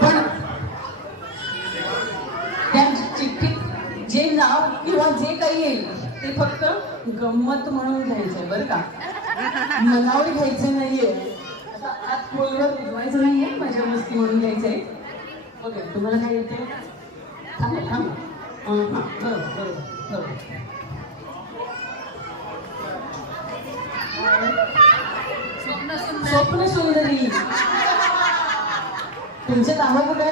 पण त्या चिठ्ठीत जे नाव किंवा जे काही येईल ते फक्त गंमत म्हणून घ्यायचंय बरं का, मनावर घ्यायचं नाहीये. आता आत खोलवर उजवायचं नाहीये, माझ्या मस्ती म्हणून घ्यायचंय. ओके, तुम्हाला काय येते? थांब थांब. बरोबर बरोबर बरोबर. स्वप्न सुंदरी. तुमचे नाव कुठे?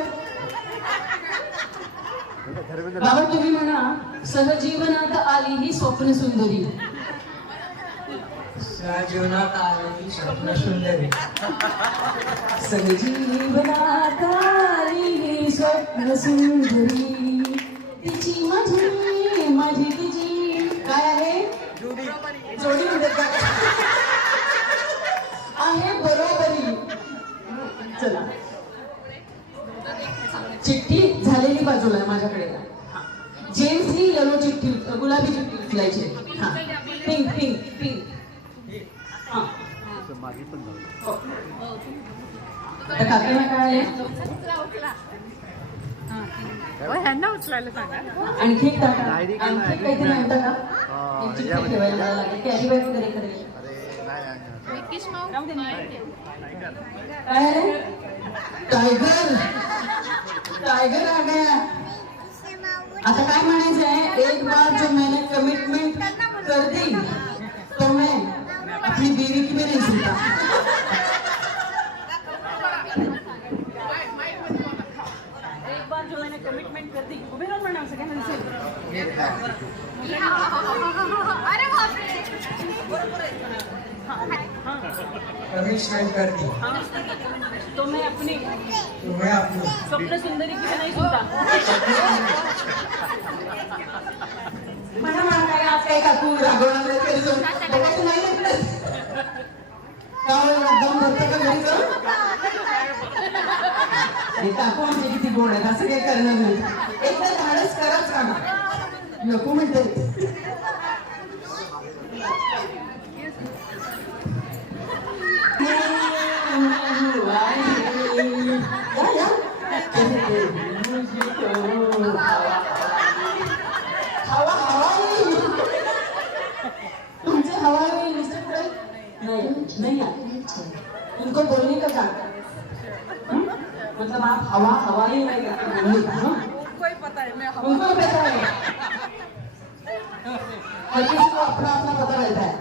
बाबा तुम्ही म्हणा, सहजीवनात आली ही स्वप्न सुंदरी. सहजीवनात आली स्वप्न सुंदरी. सहजीवनात आली ही स्वप्न सुंदरी. तिची माझी माझी तिची काय आहे? जोडी म्हणतात का? आहे बरोबरी. चला, चिठ्ठी झालेली बाजूला आहे माझ्याकडे. जेम्स ही येलो चिठ्ठी, गुलाबी चिठ्ठी उचलायची. हा, पिंक पिंक पिंक. हा, काकांना काय आले? उचलायला सांगा. आणखी एक टाका, आणखी काहीतरी म्हणता का? एक चिठ्ठी ठेवायला मला लागेल. कॅरी बॅग वगैरे करेल. काय रे? टायगर. टायगर आ गया. आता काय म्हणायचं आहे? एक बार जो मैंने कमिटमेंट कर दी तो मैं अपनी बीवी की भी नहीं सुनता. एक बार जो मैंने कमिटमेंट कर दी उभे राहून म्हणावं सगळ्यांना दिसेल. अरे बापरे. कमिटमेंट कर दी तो मैं अपनी तुम्हें अपनी स्वप्न सुंदरी की नहीं सुनता. म्हणा म्हणा काय आज काय काकू रागवणार नाही तरी जाऊन बघायचं नाही लागलं का? दम भरते का घरी जाऊन? हे काकू आमचे किती गोड आहेत, असं काही करणार नाही. एकदा धाडस कराच का नको म्हणते. तुमचे हवाई मिस्टर कुठे? नहीं उनको बोलने का काम, मतलब आप हवा हवाई नहीं करते, बोलने का. उनको पता है मैं उनको पता है, हर किसी को अपना अपना पता रहता है.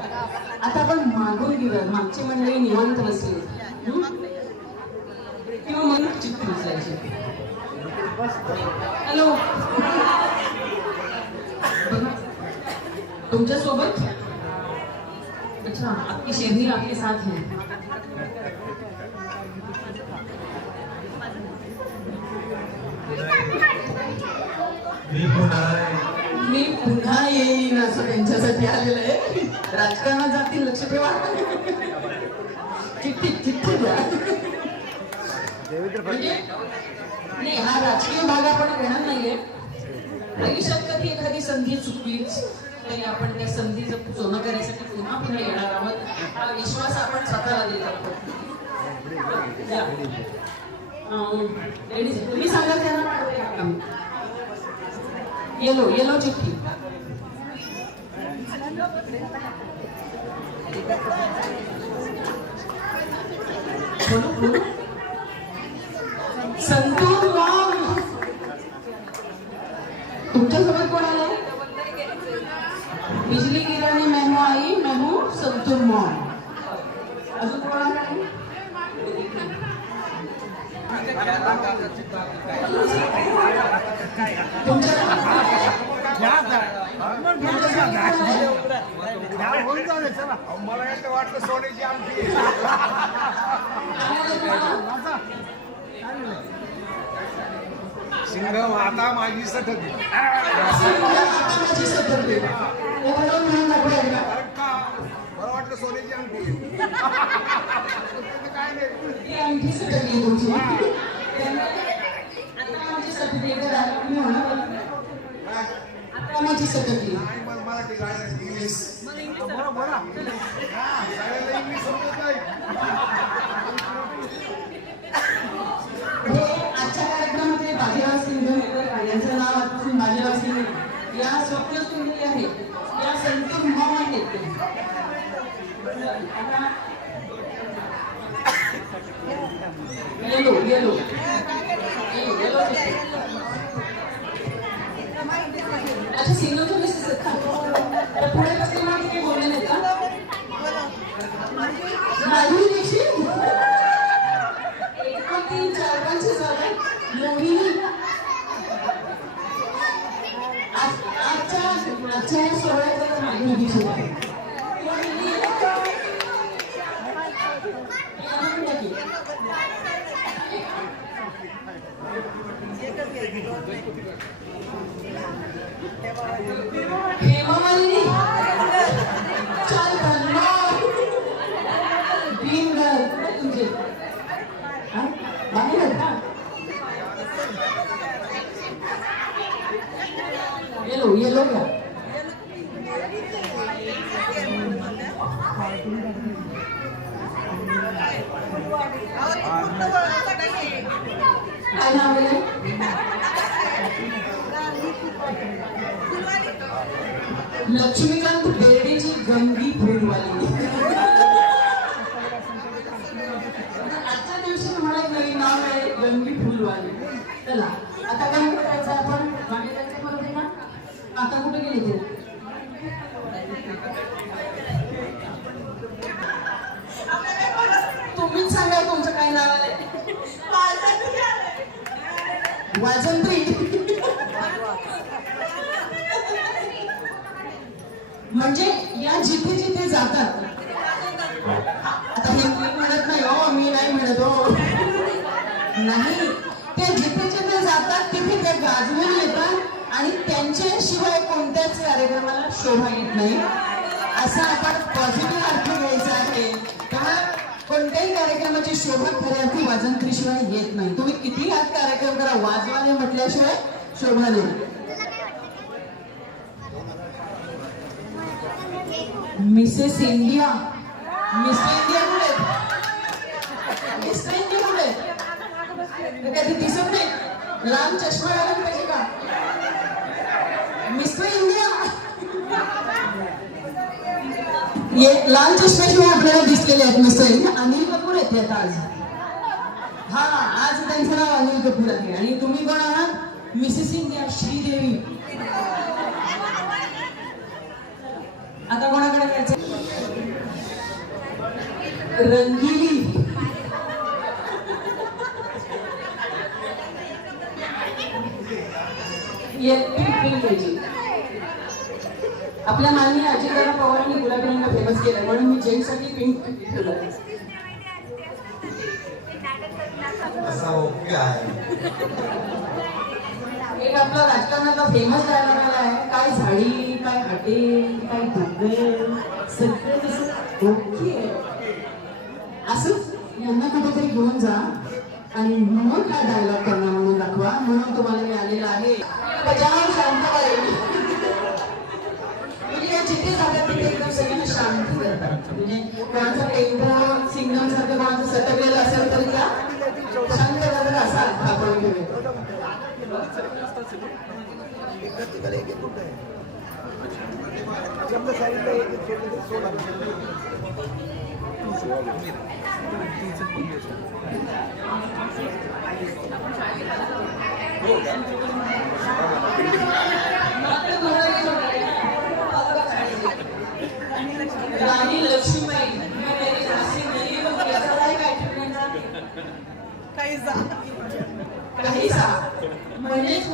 आता आपण मागून घेऊया. मागची मंडळी निवांत बसली किंवा मग चिठ्ठी उचलायची. हॅलो, तुमच्या सोबत? अच्छा, आपकी शेरनी आपके साथ है. मी पुन्हा येईन असं त्यांच्यासाठी आलेलं आहे. राजकारणात जातील, लक्ष ठेवा. चिठ्ठी चिठ्ठी द्या. म्हणजे नाही, हा राजकीय भाग आपण घेणार नाहीये. आयुष्यात कधी एखादी संधी चुकलीच तरी आपण त्या संधीचं सोनं करण्यासाठी पुन्हा पुन्हा येणार आहोत, हा विश्वास आपण स्वतःला देत आहोत. तुम्ही सांगा त्यांना. येलो येलो चिठ्ठी. संतूर मॉम. तुमच्यासोबत कोण आलंय? बिजली गिराने मैं हूं आई, मैं हूं संतूर मॉम. अजून कोण आलंय? मला एकटं वाटलं सोन्याची आमटी. सिंगम आता माझी सटक. मला वाटलं सोन्याची आमटी. काय नाही आणखी सटकली तुमची. आता माझी सटकली. मराठी गाणं इंग्लिश बोला सगळ्यांना इंग्लिश समजत नाही. येलो येलो येलो अच्छा सिंगल तो मिसेस आहेत का तर पुढे कसली माहिती काही बोलले नाही का माधुरी दीक्षित 1 2 3 4 5 6 7 मोहिनी आजच्या या सोहळ्याचं माधुरी दीक्षित आहे हेमामालिनी चाल धन्यवाद भीमगर तुमचे बाहेर आहेत का येलो येलो का काय नाव आहे लक्ष्मीकांत बेर्डेची गंगी फुलवाली आजच्या दिवशी तुम्हाला एक नवीन नाव आहे गंगी फुलवाली चला आता काय करायचं आपण मागे जायचं परत आहे ना आता कुठे गेले ते तुम्हीच सांगा तुमचं काय नाव आहे वाजंत्री म्हणजे या जिथे जिथे जातात आता हे मी म्हणत नाही हो मी नाही म्हणत हो नाही ते जिथे जिथे जातात तिथे ते गाजवून येतात आणि त्यांच्याशिवाय कोणत्याच कार्यक्रमाला शोभा येत नाही असा आपण पॉझिटिव्ह अर्थ घ्यायचा आहे तेव्हा कोणत्याही कार्यक्रमाची शोभा खऱ्या अर्थी वाजंत्रीशिवाय येत नाही तुम्ही किती हात कार्यक्रम करा वाजवाने म्हटल्याशिवाय शोभा नाही मिसेस इंडिया मिस्टर इंडिया कुठे मिस्टर इंडिया कुठे कधी दिसत नाही लांब चष्मा घालायला पाहिजे का मिस्टर इंडिया ये लाल चष्म्याशिवाय आपल्याला दिसलेले आहेत मिस्टर इंडिया अनिल कपूर आहेत आज हा आज त्यांचं नाव अनिल कपूर आहे आणि तुम्ही कोण आहात मिसेस इंडिया श्रीदेवी आता कोणाकडे जायचं रंगीली आपल्या माननीय अजितदादा पवारांनी गुलाबी रंग फेमस केला म्हणून मी जेंट्ससाठी पिंक ठेवलं असा ओके आहे एक आपला राजकारणाचा फेमस डायलॉग आहे काय झाडी काय हॉटेल काय डोंगर सगळं तसं ओके असंच यांना कुठेतरी घेऊन जा आणि म्हणून काय डायलॉग करणार म्हणून दाखवा म्हणून तुम्हाला मी आलेला आहे बजाव शांत करेल म्हणजे या जिथे जातात तिथे एकदम सगळ्यांना शांती करतात म्हणजे कोणाचा टेंट सिग्नल सारखं कोणाचं सटकलेलं असेल तरी का शांत करतात असा अर्थ आपण घेऊया राणी लक्ष्मीबाई काहीसा म्हणजेच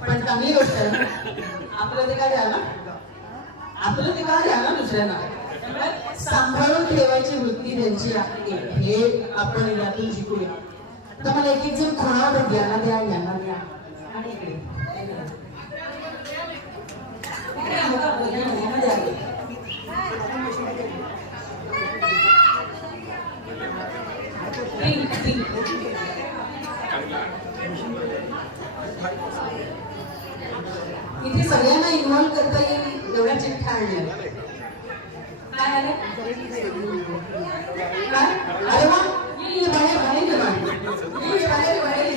पण चांगली गोष्ट आहे आपलं ते काय झालं आपलं ते काय झालं दुसऱ्यांना सांभाळून ठेवायची वृत्ती त्यांची आहे हे आपण यातून शिकूया तर मला एक एक जण कोणावर यांना द्या यांना द्या आणि इकडे इथे सगळ्यांना इन्व्हॉल्व करता येईल एवढ्या चिठ्ठ्या आणल्या काय आलं काय अरे वा ये बाहेर बाहेर ये बाहेर बाहेर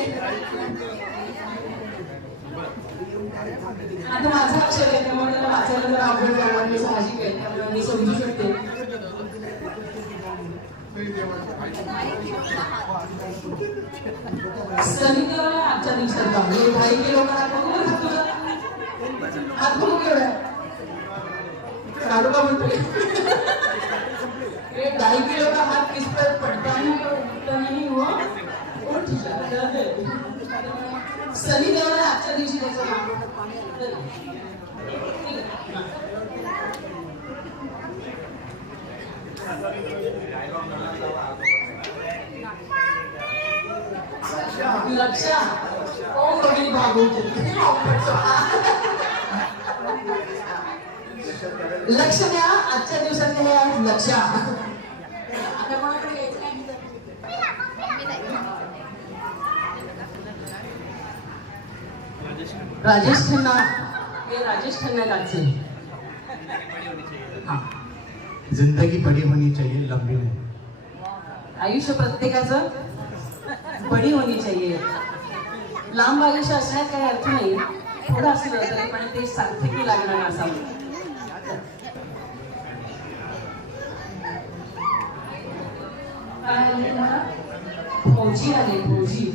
आता माझा अक्षर आहे त्यामुळे वाचायला जरा अवघड जाणार सनी देओल आजच्या दिवसात का हे 2.5 किलो का हात बघू केवढा काढू का म्हणतोय ये 2.5 किलो का हाथ किस पर पड़ता नहीं हुआ वो ठीक है सनी देओल आजच्या दिवशी त्याचं नाव लक्षा ओ बड़ी बाबू लक्ष द्या आजच्या दिवसातले हे आहेत लक्ष आता कोणाकडे यायचं राजेश खन्ना हे राजेश खन्ना गाचे जिंदगी बड़ी होनी चाहिए लंबी नहीं. आयुष्य प्रत्येकाचं बडी होणी चाहिए लांब आयुष्य असण्यात काही अर्थ नाही थोडं असलं तरी पण ते सार्थकी लागणार असावं काय आले तुम्हाला फौजी आले फौजी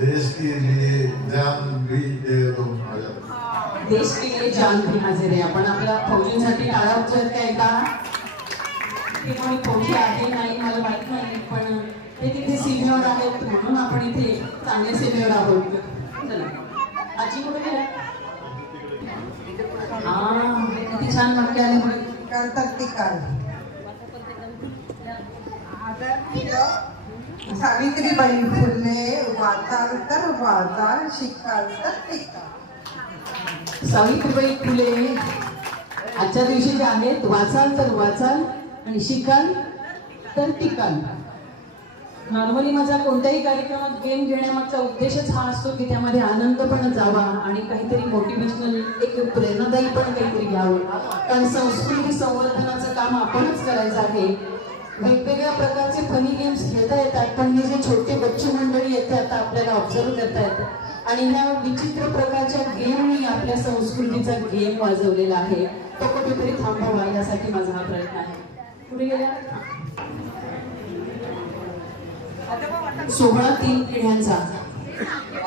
देश के लिए जान भी दे दो हाजर. देश के लिए जान भी हाजिर आहे आपण आपल्या फौजींसाठी टाळा उचलत काय का ते कोणी फौजी आहे नाही मला माहित नाही पण ते तिथे सिनियर आहेत म्हणून आपण इथे चांगले सिनियर आहोत चला आजी कुठे गेल्या हा किती छान वाक्य आले म्हणून करतात ती काल सावित्रीबाई फुले वाचाल तर वाचाल शिकाल तर टिकाल. सावित्रीबाई फुले आजच्या दिवशी जे आहेत वाचाल तर वाचाल आणि शिकाल तर टिकाल. नॉर्मली माझा कोणत्याही कार्यक्रमात गेम घेण्यामागचा उद्देशच हा असतो की त्यामध्ये आनंद पण जावा आणि काहीतरी मोटिवेशनल एक प्रेरणादायी पण काहीतरी घ्यावं कारण संस्कृती संवर्धनाचं काम आपणच करायचं आहे. वेगवेगळ्या प्रकारचे फनी गेम्स खेळता येतात पण हे जे छोटे बच्चे मंडळी येते आता आपल्याला ऑब्झर्व करता येतात आणि ह्या विचित्र प्रकारच्या गेमनी आपल्या संस्कृतीचा गेम वाजवलेला आहे तो कुठेतरी थांबवा यासाठी माझा हा प्रयत्न आहे. पुढे गेल्या 16 3 पिढ्यांचा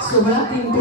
16 3